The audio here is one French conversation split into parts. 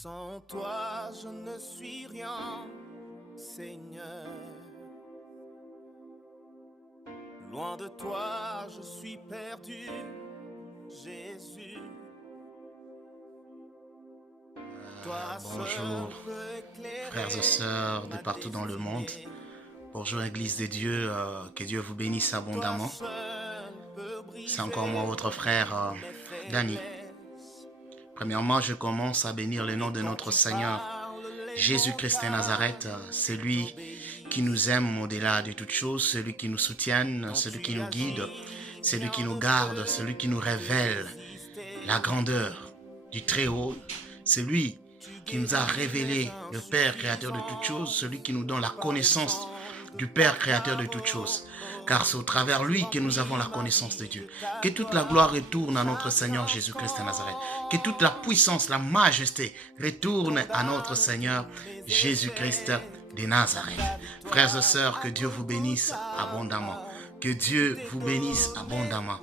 Sans toi, je ne suis rien, Seigneur. Loin de toi, je suis perdu, Jésus. Bonjour, frères et sœurs de partout dans le monde. Bonjour, Église de Dieu. Que Dieu vous bénisse abondamment. C'est encore moi, votre frère Danny. Premièrement, je commence à bénir le nom de notre Seigneur Jésus-Christ de Nazareth, celui qui nous aime au-delà de toutes choses, celui qui nous soutient, celui qui nous guide, celui qui nous garde, celui qui nous révèle la grandeur du Très-Haut, celui qui nous a révélé le Père créateur de toutes choses, celui qui nous donne la connaissance du Père créateur de toutes choses. Car c'est au travers lui que nous avons la connaissance de Dieu. Que toute la gloire retourne à notre Seigneur Jésus-Christ de Nazareth. Que toute la puissance, la majesté retourne à notre Seigneur Jésus-Christ de Nazareth. Frères et sœurs, que Dieu vous bénisse abondamment. Que Dieu vous bénisse abondamment.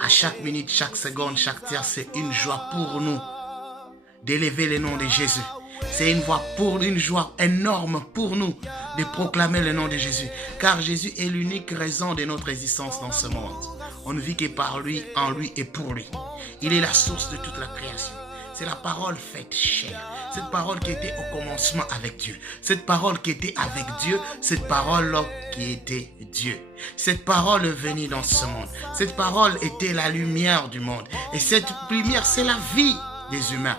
À chaque minute, chaque seconde, chaque tiers, c'est une joie pour nous d'élever le nom de Jésus. C'est une joie énorme pour nous de proclamer le nom de Jésus. Car Jésus est l'unique raison de notre existence dans ce monde. On ne vit que par lui, en lui et pour lui. Il est la source de toute la création. C'est la parole faite chair. Cette parole qui était au commencement avec Dieu. Cette parole qui était avec Dieu. Cette parole qui était Dieu. Cette parole est venue dans ce monde. Cette parole était la lumière du monde. Et cette lumière, c'est la vie des humains.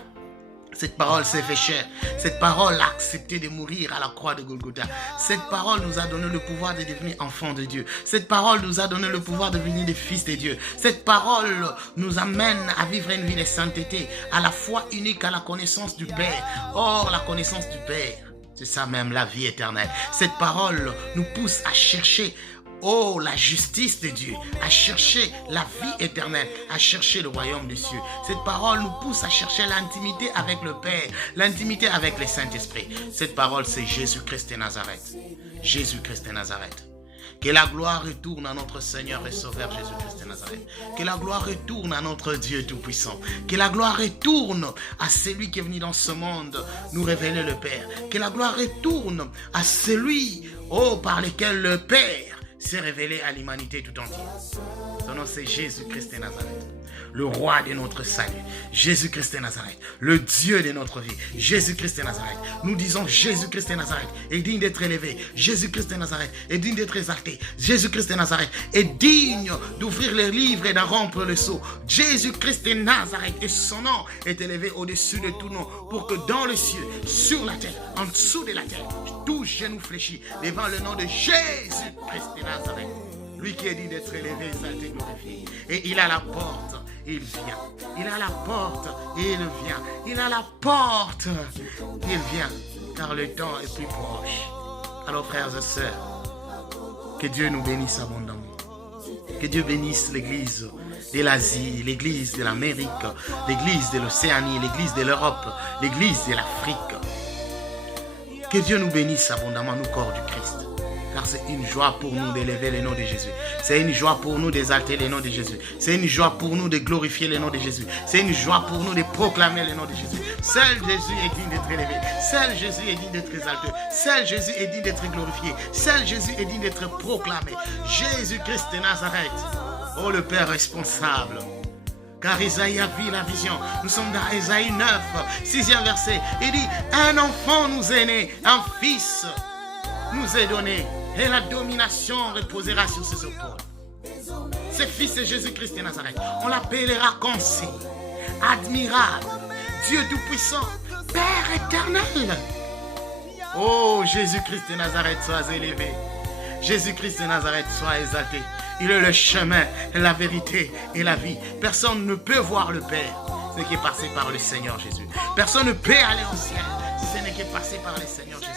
Cette parole s'est fait chair. Cette parole a accepté de mourir à la croix de Golgotha. Cette parole nous a donné le pouvoir de devenir enfants de Dieu. Cette parole nous a donné le pouvoir de devenir des fils de Dieu. Cette parole nous amène à vivre une vie de sainteté, à la foi unique, à la connaissance du Père. Or, la connaissance du Père, c'est ça même, la vie éternelle. Cette parole nous pousse à chercher la justice de Dieu, à chercher la vie éternelle, à chercher le royaume des cieux. Cette parole nous pousse à chercher l'intimité avec le Père, l'intimité avec le Saint-Esprit. Cette parole, c'est Jésus-Christ de Nazareth. Jésus-Christ de Nazareth. Que la gloire retourne à notre Seigneur et Sauveur Jésus-Christ de Nazareth. Que la gloire retourne à notre Dieu Tout-Puissant. Que la gloire retourne à celui qui est venu dans ce monde nous révéler le Père. Que la gloire retourne à celui, par lequel le Père s'est révélé à l'humanité tout entière. Son nom, c'est Jésus-Christ de Nazareth, le roi de notre salut. Jésus-Christ de Nazareth, le Dieu de notre vie. Jésus-Christ de Nazareth. Nous disons Jésus-Christ de Nazareth est digne d'être élevé. Jésus-Christ de Nazareth est digne d'être exalté. Jésus-Christ de Nazareth est digne d'ouvrir les livres et de rompre le sceau. Jésus-Christ de Nazareth et son nom est élevé au-dessus de tout nom pour que dans le ciel, sur la terre, en dessous de la terre, tout genou fléchit devant le nom de Jésus-Christ de Nazareth. Lui qui est dit d'être élevé, exalté, glorifié. Et il a la porte, il vient. Il a la porte, et il vient. Il a la porte, il vient. Car le temps est plus proche. Alors frères et sœurs, que Dieu nous bénisse abondamment. Que Dieu bénisse l'église de l'Asie, l'église de l'Amérique, l'église de l'Océanie, l'église de l'Europe, l'église de l'Afrique. Que Dieu nous bénisse abondamment, nous, corps du Christ. Car c'est une joie pour nous d'élever le nom de Jésus. C'est une joie pour nous d'exalter le nom de Jésus. C'est une joie pour nous de glorifier le nom de Jésus. C'est une joie pour nous de proclamer le nom de Jésus. Seul Jésus est digne d'être élevé. Seul Jésus est digne d'être exalté. Seul Jésus est digne d'être glorifié. Seul Jésus est digne d'être proclamé. Jésus-Christ de Nazareth. Oh, le Père responsable. Car Isaïe a vu la vision. Nous sommes dans Isaïe 9, 6e verset. Il dit, un enfant nous est né, un fils nous est donné. Et la domination reposera sur ses épaules. Ce fils est Jésus-Christ de Nazareth. On l'appellera Conseil, admirable, Dieu tout-puissant, Père éternel. Oh, Jésus-Christ de Nazareth, sois élevé. Jésus-Christ de Nazareth, sois exalté. Il est le chemin, la vérité et la vie. Personne ne peut voir le Père, ce qui est passé par le Seigneur Jésus. Personne ne peut aller au ciel, ce n'est qui est passé par le Seigneur Jésus.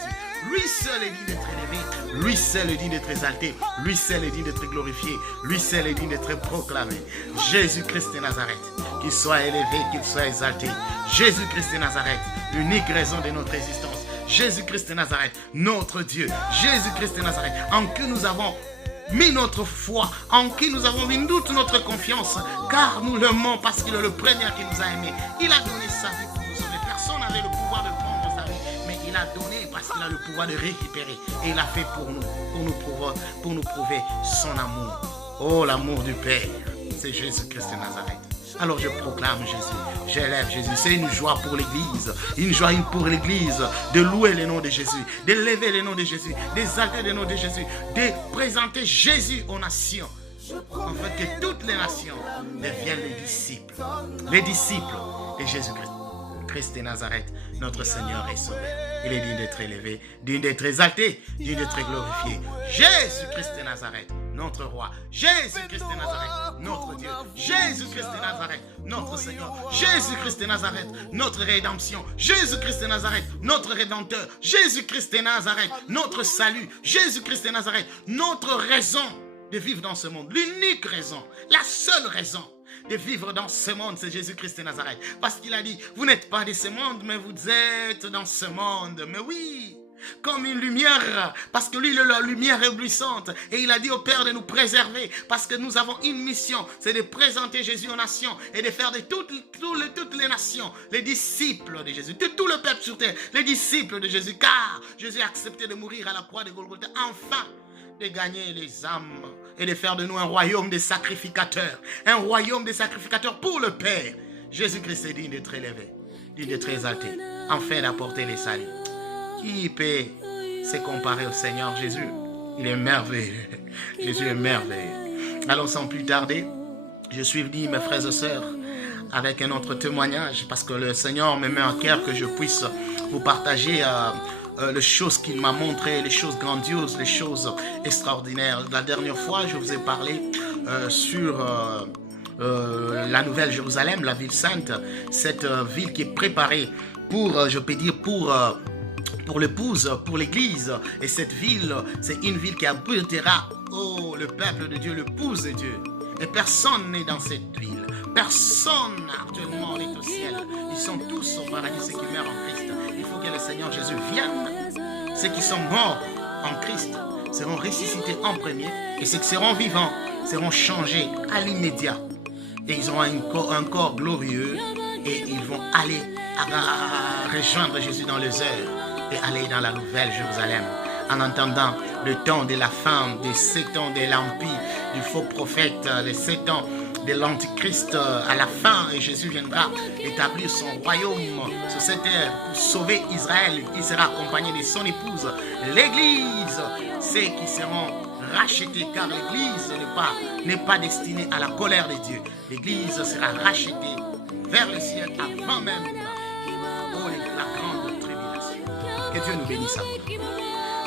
Lui seul est digne d'être élevé, lui seul est digne d'être exalté, lui seul est digne d'être glorifié, lui seul est digne d'être proclamé. Jésus-Christ de Nazareth, qu'il soit élevé, qu'il soit exalté. Jésus-Christ de Nazareth, l'unique raison de notre existence. Jésus-Christ de Nazareth, notre Dieu. Jésus-Christ de Nazareth, en qui nous avons mis notre foi, en qui nous avons mis toute notre confiance, car nous l'aimons parce qu'il est le premier qui nous a aimés. Il a donné sa vie pour nous sauver. personne n'avait le pouvoir de prendre sa vie. Mais il a donné parce qu'il a le pouvoir de récupérer. Et il a fait pour nous prouver son amour. Oh, l'amour du Père, c'est Jésus-Christ de Nazareth. Alors je proclame Jésus, j'élève Jésus. C'est une joie pour l'Église, une joie pour l'Église de louer le nom de Jésus, d'élever le nom de Jésus, d'exalter le nom de Jésus, de présenter Jésus aux nations. En fait, que toutes les nations deviennent les disciples de Jésus-Christ. Christ de Nazareth, notre Seigneur et Sauveur. Il est digne d'être élevé, digne d'être exalté, digne d'être glorifié. Jésus-Christ de Nazareth, notre roi. Jésus-Christ de Nazareth, notre Dieu. Jésus-Christ de Nazareth, notre Seigneur. Jésus-Christ de Nazareth, notre rédemption. Jésus-Christ de Nazareth, notre rédempteur. Jésus-Christ de Nazareth, notre salut. Jésus-Christ de Nazareth, notre raison de vivre dans ce monde. L'unique raison, la seule raison de vivre dans ce monde, c'est Jésus-Christ de Nazareth. Parce qu'il a dit, vous n'êtes pas de ce monde, mais vous êtes dans ce monde. Mais oui, comme une lumière, parce que lui, la lumière éblouissante. Et il a dit au Père de nous préserver, parce que nous avons une mission, c'est de présenter Jésus aux nations et de faire de toutes les nations les disciples de Jésus, de tout le peuple sur terre, les disciples de Jésus. Car Jésus a accepté de mourir à la croix de Golgotha, enfin de gagner les âmes et de faire de nous un royaume de sacrificateurs. Un royaume de sacrificateurs pour le Père. Jésus-Christ est digne d'être élevé, digne d'être exalté, enfin d'apporter les saluts. Qui peut se comparer au Seigneur Jésus? Il est merveilleux. Jésus est merveilleux. Alors sans plus tarder, je suis venu, mes frères et sœurs, avec un autre témoignage, parce que le Seigneur me met en cœur que je puisse vous partager les choses qu'il m'a montrées, les choses grandioses, les choses extraordinaires. La dernière fois, je vous ai parlé sur la Nouvelle Jérusalem, la ville sainte, cette ville qui est préparée pour, je peux dire, pour l'épouse, pour l'église. Et cette ville, c'est une ville qui abritera le peuple de Dieu, l'épouse de Dieu. Et personne n'est dans cette ville. Personne actuellement n'est au ciel. Ils sont tous au paradis, ceux qui meurent en Christ. Il faut que le Seigneur Jésus vienne. Ceux qui sont morts en Christ seront ressuscités en premier. Et ceux qui seront vivants seront changés à l'immédiat. Et ils auront un corps glorieux. Et ils vont aller rejoindre Jésus dans les heures. Et aller dans la Nouvelle Jérusalem. En entendant le temps de la fin, des 7 ans de l'empire, du faux prophète, les 7 ans de l'antichrist à la fin, et Jésus viendra établir son royaume sur cette terre pour sauver Israël. Il sera accompagné de son épouse, l'Église, ceux qui seront rachetés, car l'Église n'est pas destinée à la colère de Dieu. L'Église sera rachetée vers le ciel avant même la grande tribulation. Que Dieu nous bénisse à vous.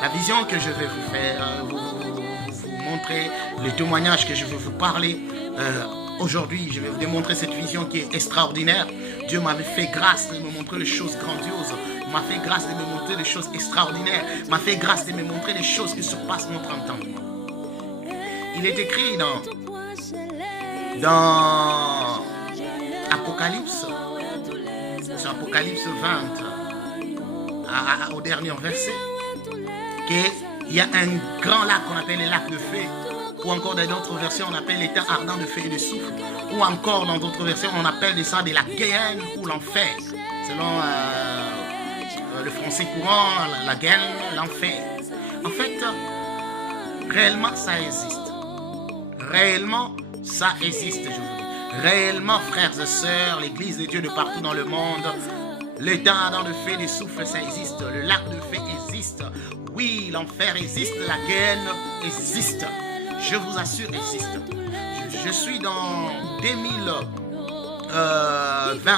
La vision que je vais vous faire, vous montrer, le témoignage que je vais vous parler aujourd'hui, je vais vous démontrer cette vision qui est extraordinaire. Dieu m'avait fait grâce de me montrer les choses grandioses, m'a fait grâce de me montrer les choses extraordinaires, m'a fait grâce de me montrer les choses qui surpassent notre entendement. Il est écrit dans Apocalypse, sur Apocalypse 20, au dernier verset, qu'il y a un grand lac qu'on appelle le lac de feu, ou encore dans d'autres versions on appelle l'étang ardent de feu et de soufre, ou encore dans d'autres versions on appelle ça de la Guéhenne ou l'enfer, selon le français courant, la Guéhenne, l'enfer. En fait, réellement ça existe. Réellement ça existe, je vous dis. Réellement, frères et sœurs, l'église de Dieu de partout dans le monde, l'étang ardent de feu et de soufre, ça existe. Le lac de feu existe. Oui, l'enfer existe, la Guéhenne existe. Je vous assure, existe. Je suis dans 2020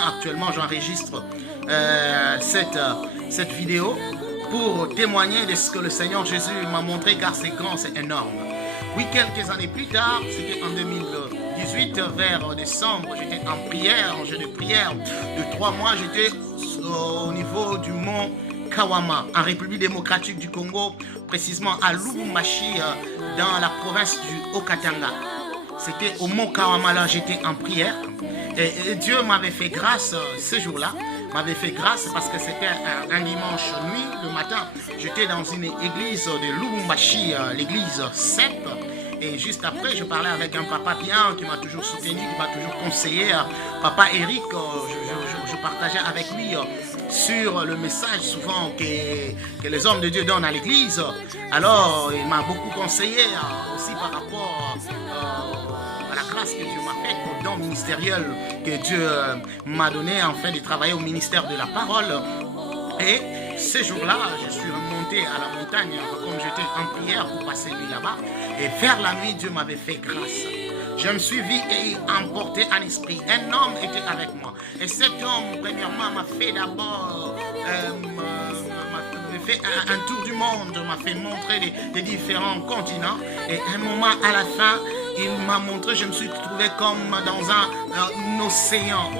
actuellement, j'enregistre cette vidéo pour témoigner de ce que le Seigneur Jésus m'a montré, car c'est grand, c'est énorme. Oui, quelques années plus tard, c'était en 2018, vers décembre, j'étais en prière, en jeu de prière de 3 mois, j'étais au niveau du mont Kawama, en République démocratique du Congo, précisément à Lubumbashi, dans la province du Haut-Katanga. C'était au mont Kawama, là j'étais en prière. Et Dieu m'avait fait grâce ce jour-là, m'avait fait grâce parce que c'était un dimanche nuit, le matin. J'étais dans une église de Lubumbashi, l'église CEP. Et juste après, je parlais avec un papa bien qui m'a toujours soutenu, qui m'a toujours conseillé. Papa Eric, je partageais avec lui sur le message souvent que les hommes de Dieu donnent à l'église. Alors, il m'a beaucoup conseillé aussi par rapport à la grâce que Dieu m'a faite, au don ministériel que Dieu m'a donné en fait de travailler au ministère de la parole. Et ces jours-là, je suis remonté à la montagne comme j'étais en prière pour passer nuit là-bas. Et vers la nuit, Dieu m'avait fait grâce. Je me suis vu et emporté en esprit. Un homme était avec moi. Et cet homme, premièrement, m'a fait d'abord fait un tour du monde, m'a fait montrer les différents continents. Et un moment, à la fin, il m'a montré, je me suis trouvé comme dans un océan,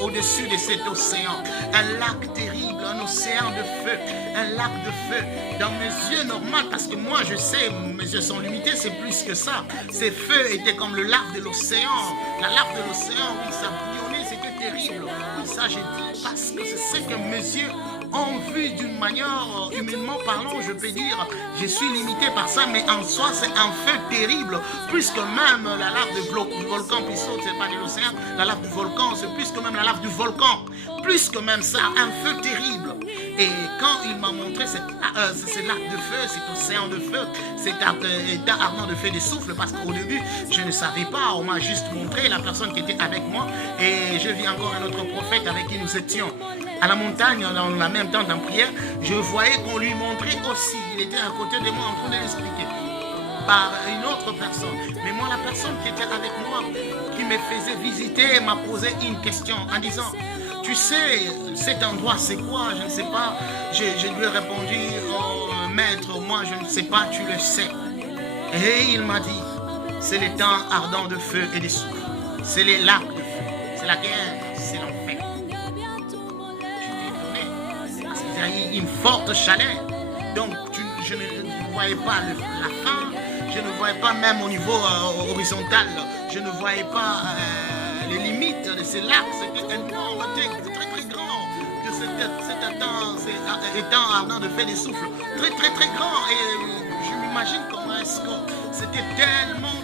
au-dessus de cet océan. Un lac terrible, un océan de feu, un lac de feu. Dans mes yeux normaux, parce que moi je sais, mes yeux sont limités, c'est plus que ça. Ces feux étaient comme le lac de l'océan. La lac de l'océan, oui, ça bouillonnait, c'était terrible. Oui, ça j'ai dit parce que c'est ce que mes yeux ont vu d'une manière, humainement parlant, je peux dire, je suis limité par ça, mais en soi, c'est un feu terrible, plus que même la lave du volcan, puis saute, c'est pas de l'océan, la lave du volcan, c'est plus que même la lave du volcan, plus que même ça, un feu terrible. Et quand il m'a montré ce lac de feu, cet océan de feu, cet état ardent de feu des souffles, parce qu'au début, je ne savais pas, on m'a juste montré la personne qui était avec moi, et je vis encore un autre prophète avec qui nous étions à la montagne, dans la même tente en prière, je voyais qu'on lui montrait aussi. Il était à côté de moi en train de l'expliquer par une autre personne. Mais moi, la personne qui était avec moi, qui me faisait visiter, m'a posé une question en disant, tu sais, cet endroit, c'est quoi? Je ne sais pas. Je lui ai répondu, oh, maître, moi, je ne sais pas, tu le sais. Et il m'a dit, c'est les temps ardents de feu et de souffle. C'est les lacs de feu. C'est la guerre, c'est l'enfer. Une forte chaleur. Donc je ne voyais pas la fin, je ne voyais pas même au niveau horizontal, je ne voyais pas les limites de ces lacs. C'était énorme, très très grand, que cet étang ardent de feu des souffles, très très très grand. Et je m'imagine comment est-ce que c'était tellement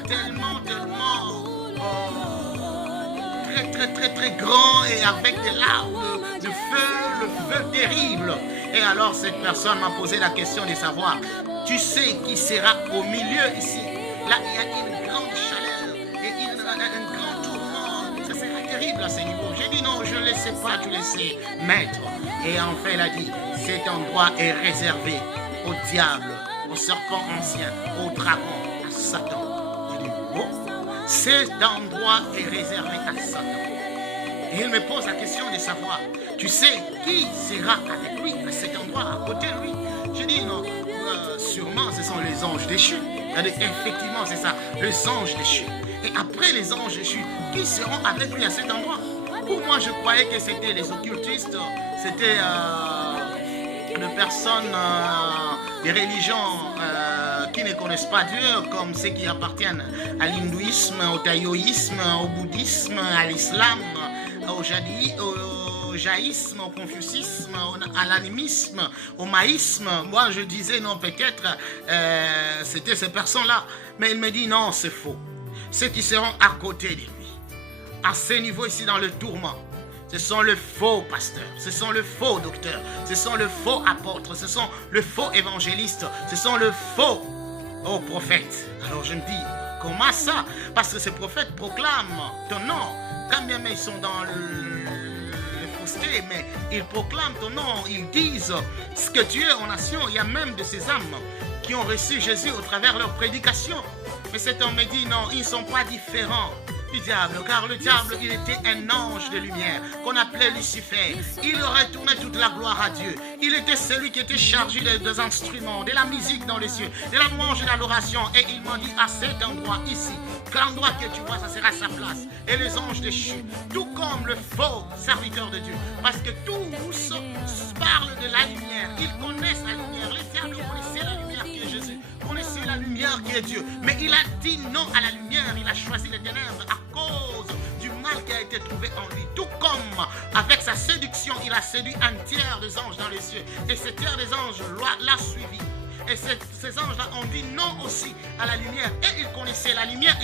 très très très très grand et avec des larmes de feu, le feu terrible. Et alors cette personne m'a posé la question de savoir, tu sais qui sera au milieu ici? Là il y a une grande chaleur et un grand tourment. Ça sera terrible à ce niveau. J'ai dit non, je ne le sais pas, tu le sais, maître. Et enfin il a dit, cet endroit est réservé au diable, au serpent ancien, au dragon, à Satan. J'ai dit, bon, cet endroit est réservé à Satan. Et il me pose la question de savoir, tu sais qui sera avec lui à cet endroit, à côté de lui? Je dis non, sûrement ce sont les anges déchus. Effectivement c'est ça, les anges déchus. Et après les anges déchus, qui seront avec lui à cet endroit? Pour moi je croyais que c'était les occultistes, c'était des personnes, des religions qui ne connaissent pas Dieu, comme ceux qui appartiennent à l'hindouisme, au taoïsme, au bouddhisme, à l'islam, au jaïsme, au confucisme, à l'animisme, au maïsme. Moi je disais non, peut-être c'était ces personnes-là, mais il me dit non, c'est faux. Ceux qui seront à côté de lui, à ce niveau ici dans le tourment, ce sont le faux pasteur, ce sont le faux docteur, ce sont le faux apôtre, ce sont le faux évangéliste, ce sont le faux prophète. Alors je me dis, comment ça? Parce que ces prophètes proclament ton nom, quand bien ils sont dans le fausseté, mais ils proclament ton nom, ils disent ce que tu es en nation. Il y a même de ces âmes qui ont reçu Jésus au travers de leur prédication. Mais cet homme me dit non, ils ne sont pas différents du diable, car le diable, il était un ange de lumière qu'on appelait Lucifer. Il retournait toute la gloire à Dieu. Il était celui qui était chargé des instruments, de la musique dans les cieux, de la louange et de l'adoration. Et il m'a dit à cet endroit ici, l'endroit que tu vois, ça sera sa place. Et les anges déchus, tout comme le faux serviteur de Dieu, parce que tous parlent de la lumière, ils connaissent la lumière. Les diables connaissaient la lumière qui est Jésus, connaissaient la lumière qui est Dieu. Mais il a dit non à la lumière, il a choisi les ténèbres à cause du mal qui a été trouvé en lui. Tout comme avec sa séduction, il a séduit un tiers des anges dans les cieux. Et ce tiers des anges l'a suivi. Et ces anges-là ont dit non aussi à la lumière. Et ils connaissaient la lumière,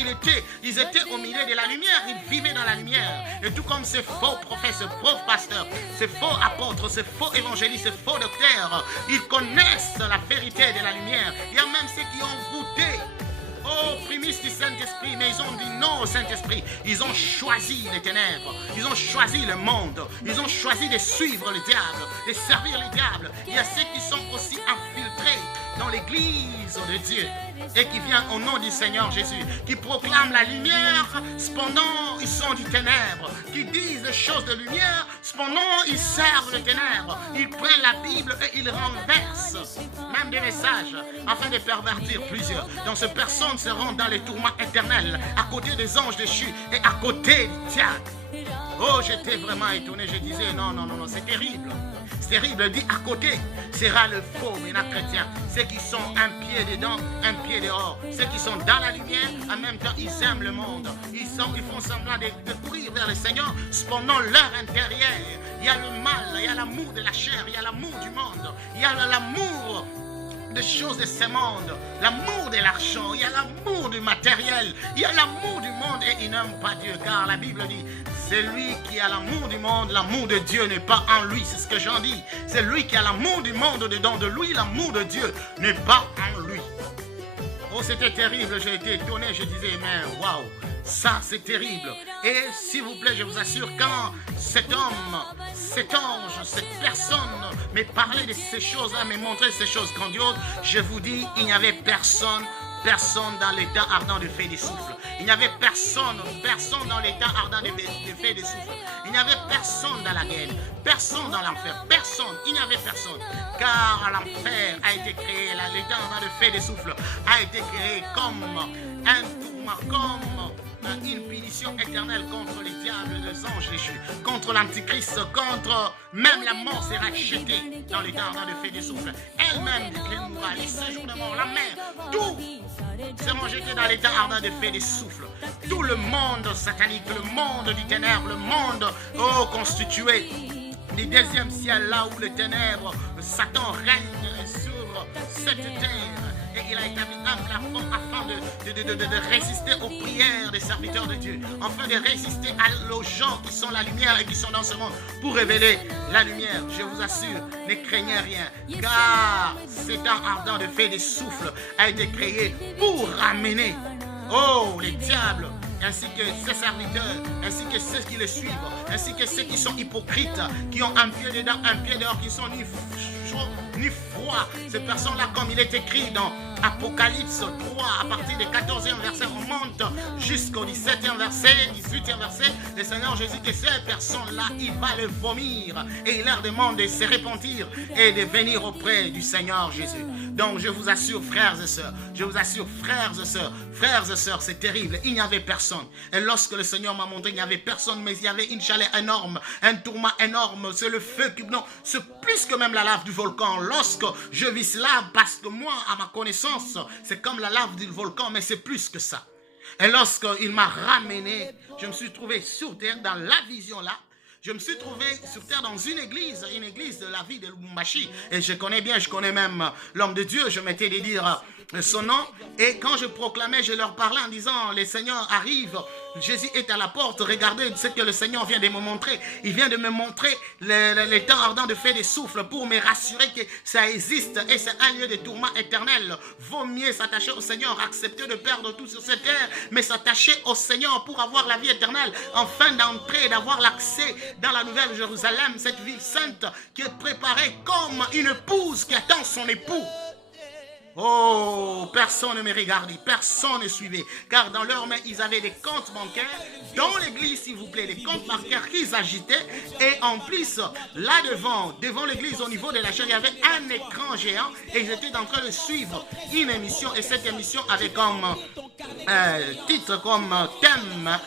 ils étaient au milieu de la lumière, ils vivaient dans la lumière. Et tout comme ces faux prophètes, ces faux pasteurs, ces faux apôtres, ces faux évangélistes, ces faux docteurs, ils connaissent la vérité de la lumière. Il y a même ceux qui ont goûté aux prémices du Saint-Esprit, mais ils ont dit non au Saint-Esprit. Ils ont choisi les ténèbres, ils ont choisi le monde, ils ont choisi de suivre le diable, de servir le diable. Il y a ceux qui sont aussi infiltrés dans l'église de Dieu et qui viennent au nom du Seigneur Jésus, qui proclament la lumière, cependant ils sont du ténèbre, qui disent des choses de lumière, cependant ils servent le ténèbre. Ils prennent la Bible et ils renversent même des messages afin de pervertir plusieurs. Donc ces personnes seront dans les tourments éternels, à côté des anges déchus et à côté du diable. Oh, j'étais vraiment étonné, je disais non, c'est terrible. C'est terrible, dit à côté sera le faux ménage chrétien. Ceux qui sont un pied dedans, un pied dehors. Ceux qui sont dans la lumière, en même temps ils aiment le monde. Ils font semblant de courir vers le Seigneur. Cependant leur intérieur, il y a le mal, il y a l'amour de la chair, il y a l'amour du monde, il y a l'amour des choses de ce monde, l'amour de l'argent, il y a l'amour du matériel, il y a l'amour du monde et ils n'aiment pas Dieu, car la Bible dit c'est lui qui a l'amour du monde, l'amour de Dieu n'est pas en lui, c'est ce que j'en dis. C'est lui qui a l'amour du monde dedans de lui, l'amour de Dieu n'est pas en lui. Oh, c'était terrible, j'ai été étonné, je disais mais waouh, ça c'est terrible. Et s'il vous plaît, je vous assure, quand cet homme, cet ange, cette personne me parlait de ces choses-là, me montrait ces choses grandioses, je vous dis, il n'y avait personne dans l'état ardent de feu des souffles. Il n'y avait personne dans l'état ardent de feu des souffles. Il n'y avait personne dans la guerre, personne dans l'enfer, personne, il n'y avait personne. Car l'enfer a été créé, l'état ardent de feu des souffles a été créé comme un tourment, comme une punition éternelle contre les diables, les anges déchus, contre l'antichrist, contre même la mort sera jetée dans l'état ardent de feu des souffles. Elle-même déclinera les séjours de mort, la mer, tout seront jetés dans l'état ardent de feu des souffles. Tout le monde satanique, le monde du ténèbre, le monde constitué du deuxième ciel, là où les ténèbres, Satan règne sur cette terre. Et il a établi un plafond afin de résister aux prières des serviteurs de Dieu, afin de résister aux gens qui sont la lumière et qui sont dans ce monde pour révéler la lumière. Je vous assure, ne craignez rien, car cet ardent de feu des souffles a été créé pour ramener les diables, ainsi que ses serviteurs, ainsi que ceux qui le suivent, ainsi que ceux qui sont hypocrites, qui ont un pied dedans, un pied dehors, qui sont ni chaud ni froid. Ces personnes-là, comme il est écrit dans Apocalypse 3, à partir du 14e verset, on monte jusqu'au 17e verset, 18e verset, le Seigneur Jésus, que ces personnes-là, il va le vomir et il leur demande de se repentir et de venir auprès du Seigneur Jésus. Donc je vous assure, frères et sœurs, je vous assure, frères et sœurs, c'est terrible, il n'y avait personne. Et lorsque le Seigneur m'a montré, il n'y avait personne, mais il y avait une chaleur énorme, un tourment énorme, c'est le feu qui... Non, c'est plus que même la lave du volcan. Lorsque je vis cela, parce que moi, à ma connaissance, c'est comme la lave du volcan, mais c'est plus que ça. Et lorsqu'il m'a ramené, je me suis trouvé sur terre, dans la vision là, je me suis trouvé sur terre dans une église de la vie de Lubumbashi. Et je connais même l'homme de Dieu, je m'étais dit dire son nom. Et quand je proclamais, je leur parlais en disant, le Seigneur arrive, Jésus est à la porte, regardez ce que le Seigneur vient de me montrer. Il vient de me montrer les temps ardents de feu des souffles pour me rassurer que ça existe et c'est un lieu de tourment éternel. Vaut mieux s'attacher au Seigneur, accepter de perdre tout sur cette terre, mais s'attacher au Seigneur pour avoir la vie éternelle, afin d'entrer et d'avoir l'accès dans la nouvelle Jérusalem, cette ville sainte qui est préparée comme une épouse qui attend son époux. Oh, personne ne me regardait, personne ne suivait, car dans leurs mains, ils avaient des comptes bancaires, dans l'église, s'il vous plaît, des comptes bancaires qu'ils agitaient, et en plus, là devant l'église, au niveau de la chaîne, il y avait un écran géant, et ils étaient en train de suivre une émission, et cette émission avait comme titre, comme thème,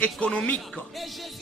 économique.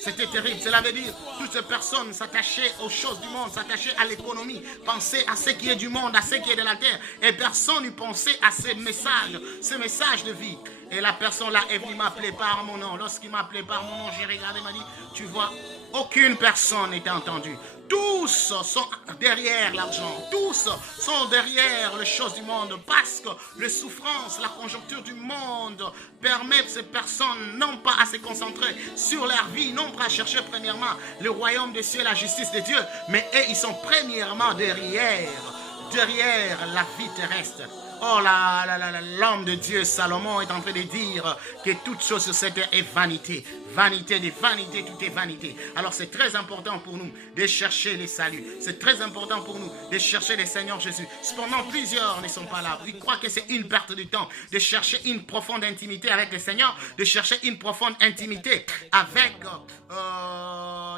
C'était terrible. Cela veut dire toutes ces personnes s'attachaient aux choses du monde, s'attachaient à l'économie, pensaient à ce qui est du monde, à ce qui est de la terre, et personne ne pensait à ces messages de vie. Et la personne là est venue m'appeler par mon nom. Lorsqu'il m'a appelé par mon nom, j'ai regardé, m'a dit, tu vois, aucune personne n'était entendue. Tous sont derrière l'argent. Tous sont derrière les choses du monde. Parce que les souffrances, la conjoncture du monde permettent ces personnes non pas à se concentrer sur leur vie, non pas à chercher premièrement le royaume des cieux et la justice de Dieu, mais eux, ils sont premièrement derrière la vie terrestre. Oh l'homme de Dieu, Salomon, est en train de dire que toute chose sur cette terre est vanité. Vanité des vanités, tout est vanité. Alors c'est très important pour nous de chercher les saluts. C'est très important pour nous de chercher le Seigneur Jésus. Cependant, plusieurs ne sont pas là. Ils croient que c'est une perte de temps de chercher une profonde intimité avec le Seigneur, de chercher une profonde intimité avec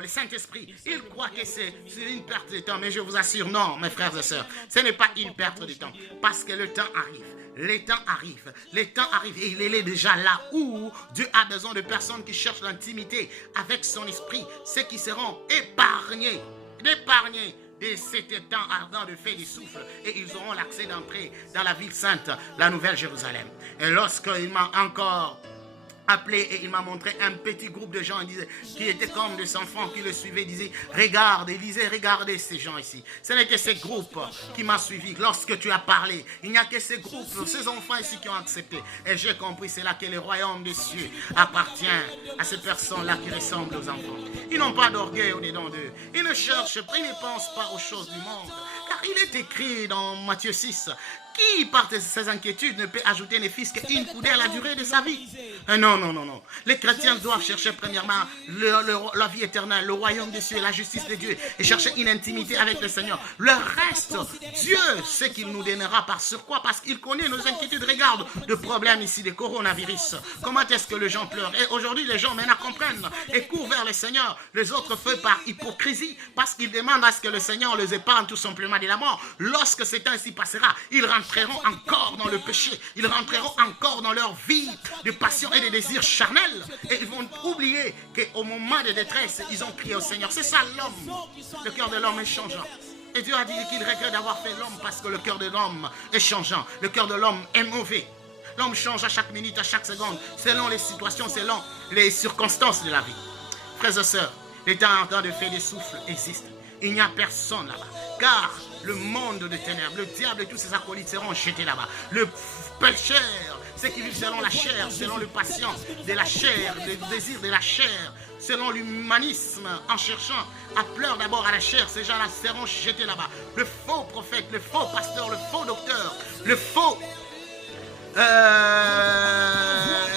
le Saint-Esprit. Ils croient que c'est une perte de temps. Mais je vous assure, non, mes frères et sœurs, ce n'est pas une perte de temps. Parce que le temps arrive. Les temps arrivent et il est déjà là où Dieu a besoin de personnes qui cherchent l'intimité avec son esprit, ceux qui seront épargnés de cet temps ardent de feu et de souffle, et ils auront l'accès d'entrer dans la ville sainte, la Nouvelle Jérusalem. Et lorsqu'il m'a encore appelé et il m'a montré un petit groupe de gens qui étaient comme des enfants qui le suivaient, disaient regarde, il disait regardez ces gens ici. Ce n'est que ces groupes qui m'ont suivi. Lorsque tu as parlé, il n'y a que ces groupes, ces enfants ici qui ont accepté. Et j'ai compris, c'est là que le royaume des cieux appartient à ces personnes-là qui ressemblent aux enfants. Ils n'ont pas d'orgueil au-dedans d'eux. Ils ne cherchent pas, ils ne pensent pas aux choses du monde. Car il est écrit dans Matthieu 6, qui, par ses inquiétudes, ne peut ajouter ne fût-ce qu'une coudée à la durée de sa vie? Non. Les chrétiens doivent chercher premièrement la vie éternelle, le royaume des cieux, la justice de Dieu, et chercher une intimité avec le Seigneur. Le reste, Dieu sait qu'il nous donnera par surcroît, parce qu'il connaît nos inquiétudes. Regarde le problème ici des coronavirus. Comment est-ce que les gens pleurent? Et aujourd'hui, les gens maintenant comprennent et courent vers le Seigneur. Les autres font par hypocrisie, parce qu'ils demandent à ce que le Seigneur les épargne tout simplement de la mort. Lorsque ce temps ici passera, ils rentreront encore dans le péché, ils rentreront encore dans leur vie de passion et de désirs charnels, et ils vont oublier qu'au moment de détresse, ils ont crié au Seigneur. C'est ça l'homme. Le cœur de l'homme est changeant. Et Dieu a dit qu'il regrette d'avoir fait l'homme parce que le cœur de l'homme est changeant. Le cœur de l'homme est mauvais. L'homme change à chaque minute, à chaque seconde, selon les situations, selon les circonstances de la vie. Frères et sœurs, les temps ardents de feu et de souffle existent. Il n'y a personne là-bas. Car le monde de ténèbres, le diable et tous ses acolytes seront jetés là-bas. Le pécheur, ceux qui vivent selon la chair, selon le patient de la chair, le désir de la chair, selon l'humanisme, en cherchant à pleurer d'abord à la chair, ces gens-là seront jetés là-bas. Le faux prophète, le faux pasteur, le faux docteur, le faux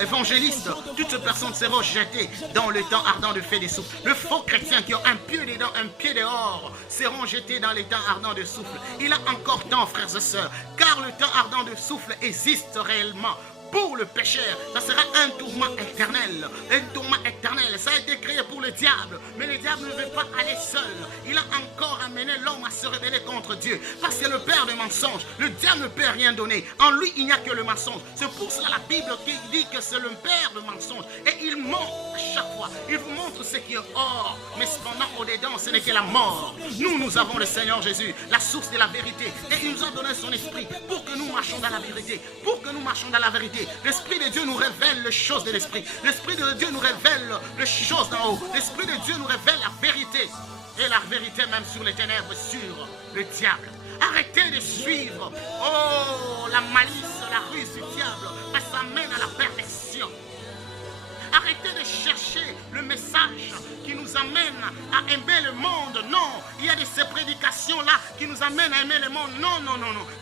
évangéliste, toutes ces personnes seront jetées dans le temps ardent de feu et de souffle. Le faux chrétien qui ont un pied dedans, un pied dehors, seront jetés dans les temps ardents de souffle. Il a encore temps, frères et sœurs, car le temps ardent de souffle existe réellement. Pour le pécheur, ça sera un tourment éternel. Un tourment éternel. Ça a été créé pour le diable. Mais le diable ne veut pas aller seul. Il a encore amené l'homme à se rebeller contre Dieu. Parce que le père de mensonges, le diable ne peut rien donner. En lui, il n'y a que le mensonge. C'est pour cela la Bible qui dit que c'est le père de mensonges. Et il ment à chaque fois. Il vous montre ce qui est hors. Mais cependant, au-dedans, ce n'est que la mort. Nous avons le Seigneur Jésus, la source de la vérité. Et il nous a donné son esprit pour que nous marchions dans la vérité. Pour que nous marchions dans la vérité. L'Esprit de Dieu nous révèle les choses de l'Esprit. L'Esprit de Dieu nous révèle les choses d'en haut. L'Esprit de Dieu nous révèle la vérité. Et la vérité même sur les ténèbres, sur le diable. Arrêtez de suivre la malice, la ruse du diable. Ça mène à la perversion. Arrêtez de chercher le message qui nous amène à aimer le monde. Non, il y a de ces prédications-là qui nous amènent à aimer le monde. Non.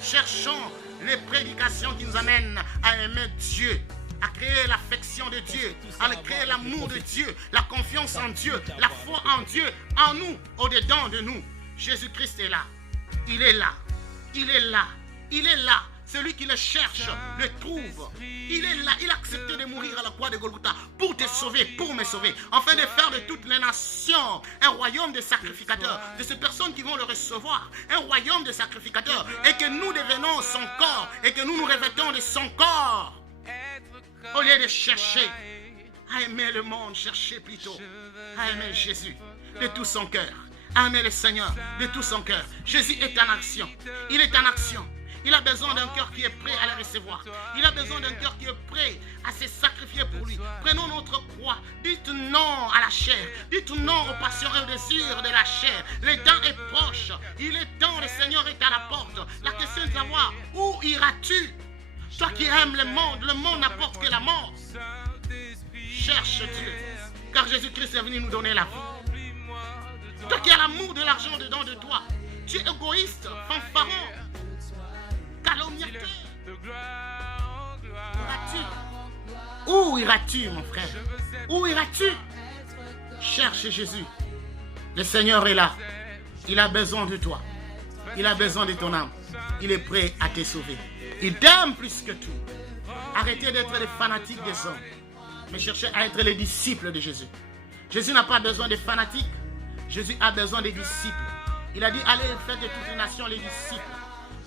Cherchons les prédications qui nous amènent à aimer Dieu, à créer l'affection de Dieu, à créer l'amour de Dieu, la confiance en Dieu, la foi en Dieu, en nous, au-dedans de nous. Jésus-Christ est là. Il est là. Il est là. Il est là. Celui qui le cherche, le trouve. Il est là. Il a accepté de mourir à la croix de Golgotha pour te sauver, pour me sauver. Afin de faire de toutes les nations un royaume de sacrificateurs, de ces personnes qui vont le recevoir. Un royaume de sacrificateurs. Et que nous devenons son corps. Et que nous nous revêtons de son corps. Au lieu de chercher à aimer le monde, cherchez plutôt à aimer Jésus de tout son cœur. À aimer le Seigneur de tout son cœur. Jésus est en action. Il est en action. Il a besoin d'un cœur qui est prêt à les recevoir. Il a besoin d'un cœur qui est prêt à se sacrifier pour lui. Prenons notre croix. Dites non à la chair. Dites non aux passions et aux désirs de la chair. Le temps est proche. Il est temps, le Seigneur est à la porte. La question est de savoir, où iras-tu? Toi qui aimes le monde n'apporte que la mort. Cherche Dieu, car Jésus-Christ est venu nous donner la vie. Toi qui as l'amour de l'argent dedans de toi, tu es égoïste, fanfaron, calomniateur. Où iras-tu, mon frère? Où iras-tu? Cherche Jésus. Le Seigneur est là. Il a besoin de toi. Il a besoin de ton âme. Il est prêt à te sauver. Il t'aime plus que tout. Arrêtez d'être les fanatiques des hommes, mais cherchez à être les disciples de Jésus. Jésus n'a pas besoin des fanatiques. Jésus a besoin des disciples. Il a dit, allez faire de toutes les nations les disciples.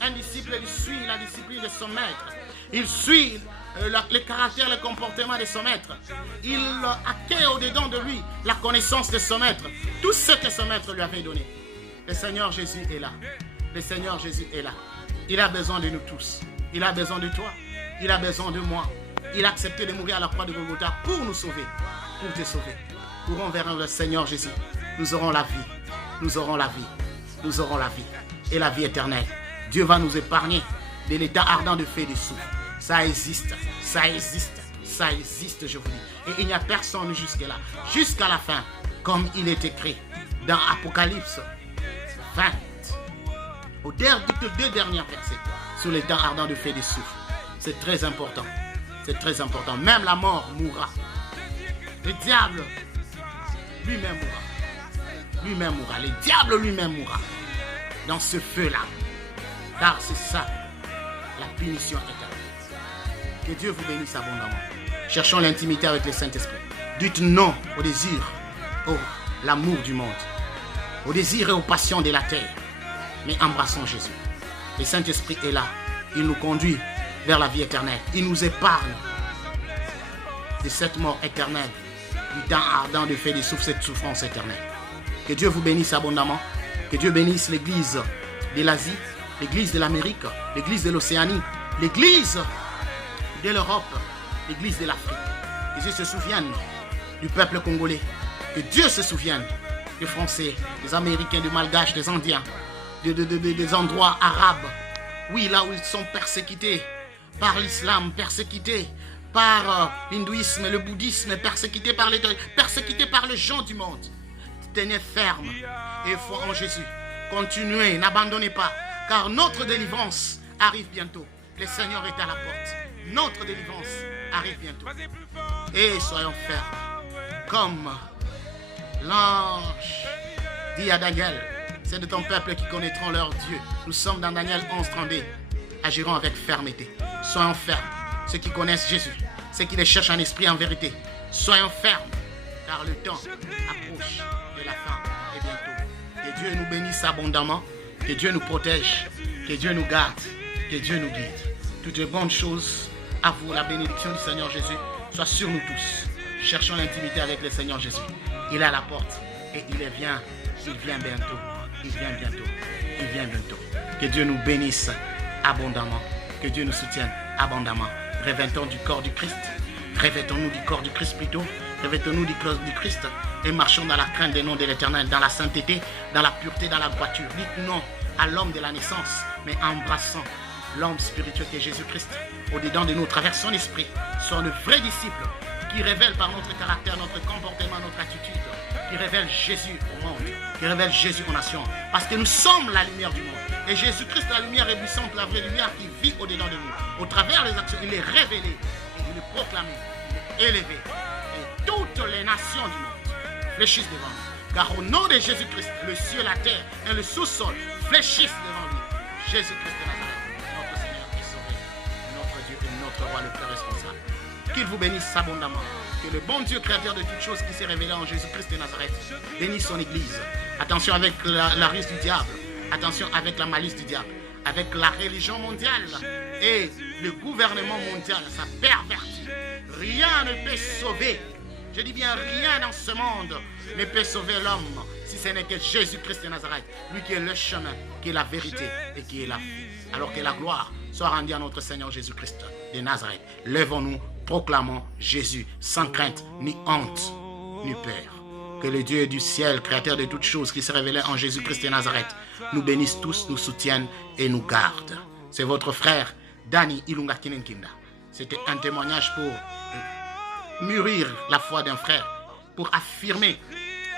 Un disciple, il suit la discipline de son maître. Il suit le caractère, le comportement de son maître. Il acquiert au-dedans de lui la connaissance de son maître. Tout ce que son maître lui avait donné. Le Seigneur Jésus est là. Le Seigneur Jésus est là. Il a besoin de nous tous. Il a besoin de toi. Il a besoin de moi. Il a accepté de mourir à la croix de Golgotha pour nous sauver. Pour te sauver. Courons vers le Seigneur Jésus. Nous aurons la vie. Nous aurons la vie. Nous aurons la vie. Et la vie éternelle. Dieu va nous épargner de l'état ardent de feu et de soufre. Ça existe. Ça existe. Ça existe, je vous dis. Et il n'y a personne jusque-là. Jusqu'à la fin. Comme il est écrit dans Apocalypse 20. Aux deux derniers versets. Sur l'état ardent de feu et de soufre. C'est très important. C'est très important. Même la mort mourra. Le diable lui-même mourra. Lui-même mourra. Le diable lui-même mourra. Dans ce feu-là. Car c'est ça, la punition éternelle. Que Dieu vous bénisse abondamment. Cherchons l'intimité avec le Saint-Esprit. Dites non au désir, au l'amour du monde, au désir et aux passions de la terre. Mais embrassons Jésus. Le Saint-Esprit est là. Il nous conduit vers la vie éternelle. Il nous épargne de cette mort éternelle, du temps ardent de feu et de soufre, cette souffrance éternelle. Que Dieu vous bénisse abondamment. Que Dieu bénisse l'église de l'Asie, l'église de l'Amérique, l'église de l'Océanie, l'église de l'Europe, l'église de l'Afrique. Que Dieu se souvienne du peuple congolais. Que Dieu se souvienne des Français, des Américains, des Malgaches, des Indiens, des endroits arabes. Oui, là où ils sont persécutés par l'islam, persécutés par l'hindouisme, le bouddhisme, persécutés par les gens du monde. Tenez ferme et foi en Jésus. Continuez, n'abandonnez pas, car notre délivrance arrive bientôt. Le Seigneur est à la porte. Notre délivrance arrive bientôt. Et soyons fermes, comme l'ange dit à Daniel. C'est de ton peuple qui connaîtront leur Dieu. Nous sommes dans Daniel 11:32. Agirons avec fermeté. Soyons fermes. Ceux qui connaissent Jésus, ceux qui les cherchent en esprit en vérité. Soyons fermes, car le temps approche de la fin et bientôt. Que Dieu nous bénisse abondamment. Que Dieu nous protège. Que Dieu nous garde. Que Dieu nous guide. Toutes les bonnes choses à vous. La bénédiction du Seigneur Jésus soit sur nous tous. Cherchons l'intimité avec le Seigneur Jésus. Il est à la porte et il vient. Il vient bientôt. Il vient bientôt. Il vient bientôt. Que Dieu nous bénisse abondamment. Que Dieu nous soutienne abondamment. Revêtons du corps du Christ. Revêtons-nous du corps du Christ plutôt. Revêtons-nous du corps du Christ. Et marchons dans la crainte des noms de l'Éternel. Dans la sainteté, dans la pureté, dans la droiture. Dites non à l'homme de la naissance. Mais embrassons l'homme spirituel qui est Jésus-Christ. Au-dedans de nous, travers son esprit. Soyons de vrais disciples qui révèlent par notre caractère, notre comportement, notre attitude. Qui révèle Jésus au monde, qui révèle Jésus aux nations. Parce que nous sommes la lumière du monde. Et Jésus-Christ, la lumière éblouissante, la vraie lumière qui vit au-dedans de nous. Au travers des actions, il est révélé, et il est proclamé, il est élevé. Et toutes les nations du monde fléchissent devant lui. Car au nom de Jésus-Christ, le ciel, la terre et le sous-sol fléchissent devant lui. Jésus-Christ de Nazareth, notre Seigneur et Sauveur, notre Dieu et notre Roi, le plus responsable. Qu'il vous bénisse abondamment. Que le bon Dieu créateur de toutes choses qui s'est révélé en Jésus-Christ de Nazareth bénisse son église. Attention avec la ruse du diable. Attention avec la malice du diable. Avec la religion mondiale et le gouvernement mondial. Ça pervertit. Rien ne peut sauver. Je dis bien rien dans ce monde ne peut sauver l'homme. Si ce n'est que Jésus-Christ de Nazareth, lui qui est le chemin, qui est la vérité et qui est la vie. Alors que la gloire soit rendue à notre Seigneur Jésus-Christ de Nazareth. Lèvons-nous, proclamons Jésus sans crainte, ni honte, ni peur. Que le Dieu du ciel, créateur de toutes choses, qui s'est révélé en Jésus-Christ de Nazareth, nous bénisse tous, nous soutienne et nous garde. C'est votre frère Danny Ilunga Kinenkinda. C'était un témoignage pour mûrir la foi d'un frère, pour affirmer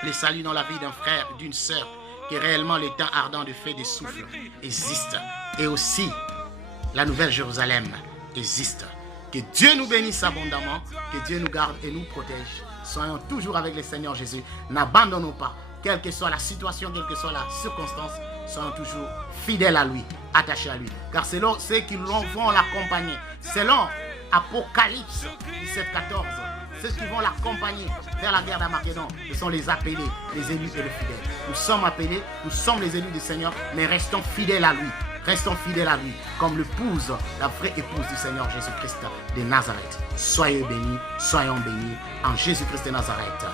le salut dans la vie d'un frère, d'une sœur, que réellement le temps ardent de feu des souffles existe. Et aussi, la nouvelle Jérusalem existe. Que Dieu nous bénisse abondamment, que Dieu nous garde et nous protège. Soyons toujours avec le Seigneur Jésus. N'abandonnons pas, quelle que soit la situation, quelle que soit la circonstance, soyons toujours fidèles à lui, attachés à lui. Car selon ceux qui vont l'accompagner, selon Apocalypse 17-14, ceux qui vont l'accompagner vers la guerre d'Armageddon, ce sont les appelés, les élus et les fidèles. Nous sommes appelés, nous sommes les élus du Seigneur, mais restons fidèles à lui. Restons fidèles à lui, comme l'épouse, la vraie épouse du Seigneur Jésus-Christ de Nazareth. Soyez bénis, soyons bénis en Jésus-Christ de Nazareth.